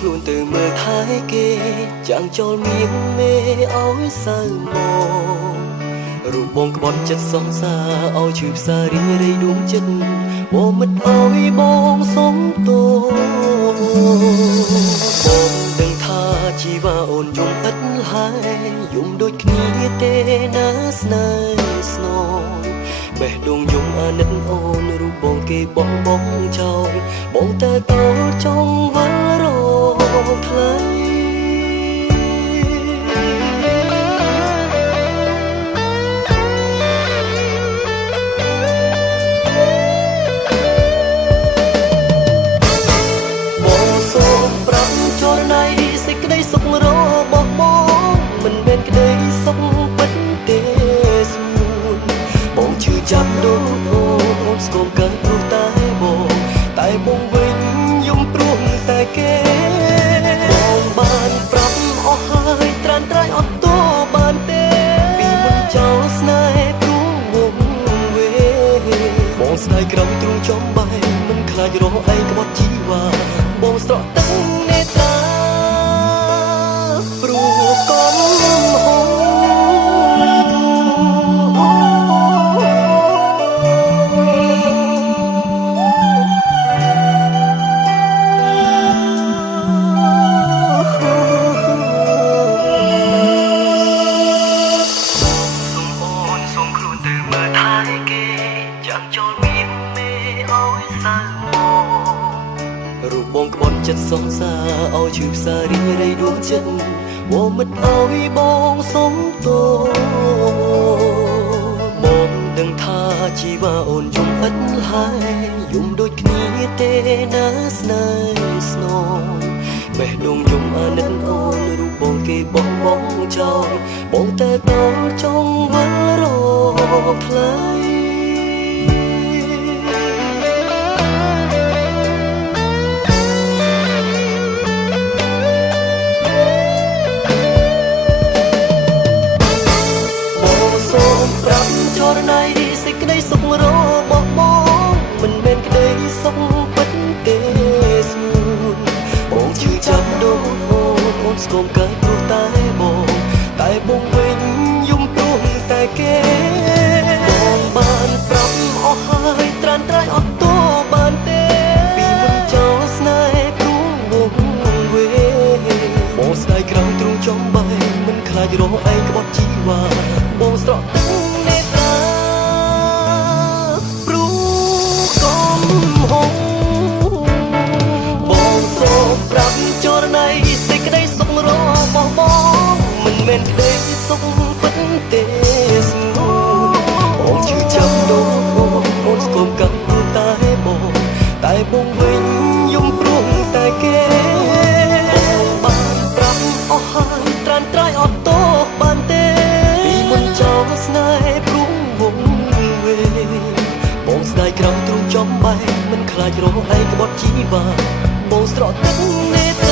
ខ្លួនទៅមើលថែគេចាំងចូលមៀងមេឲ្យសៅមករូបបងក្បត់ចិត្តសង្សារឲ្យឈឺផ្សារីរៃដួងចិត្តអូមិត្តអើយបងសុំទោបងដឹងថាជីវ៉ាអូនយំឥតហើយយំដូចគ្នាទេណាស្នេហ៍ស្នងបេះដូងយំអាណិតអូនរូបបងគេបងចោលបងតែតោចង់វិលរកថ្លៃសុខរបស់បងមិនមែនក្តីសុខពិតទេស្មួនបងឈឺចាប់ដូនអូនស្គមកើតព្រោះតែបងវិញយំព្រោះតែគេបងបានប្រាប់អស់ហើយត្រានត្រៃអត់ទោបានទេពីមុនចោលស្នេហ៍ព្រោះវងវេបងស្ដាយក្រំទ្រូងចំបែមិនខ្លាចរស់ឯងក្បត់ជីវ៉ាបងស្រក់ទឹកនេត្រារូបបងក្បត់ចិត្តសង្សារឲ្យឈឺផ្សារីរៃដួងចិត្តអូមិត្តអើយបងសុំទោបងដឹងថាជីវ៉ាអូនយំឥតហើយយំដូចគ្នាទេណាស្នេហ៍ស្នងបេះដូងយំអាណិតអូនរូបបងគេបងចោលបងតែតោចង់វិលរកថ្លៃសេចក្តីសុខរបស់បងមិនមែនក្តីសុខពិតទេស្មួនបងឈឺចាប់ដូនអូនស្គមកើតព្រោះតែបងវិញយំព្រោះតែគេបងបានប្រាប់អស់ហើយត្រានត្រៃអត់ទោបានទេពីមុនចោលស្នេហ៍ព្រោះវងវេបងស្ដាយក្រំទ្រូងចំបែមិនខ្លាចរស់ឯងក្បត់ជីវ៉ាបងស្រក់ទឹកនេត្រាបងសូមប្រាប់ចរណៃសេចក្តីសុខរបស់បងមិនមែនក្តីសុខពិតទេស្ងួនបងឈឺចាប់ដូនអូនស្គមកាំងព្រោះតែបងវិញយំព្រោះតែគេបងបានប្រាប់អស់ហើយត្រានត្រៃអត់ទោបានទេពីមុនចោលស្នេហ៍ព្រោះវងវេបងស្ដាយក្រំទ្រូងចំបែមិនខ្លាចរស់ឯងក្បត់ជីវ៉ាបងស្រក់ទឹកនេត្រា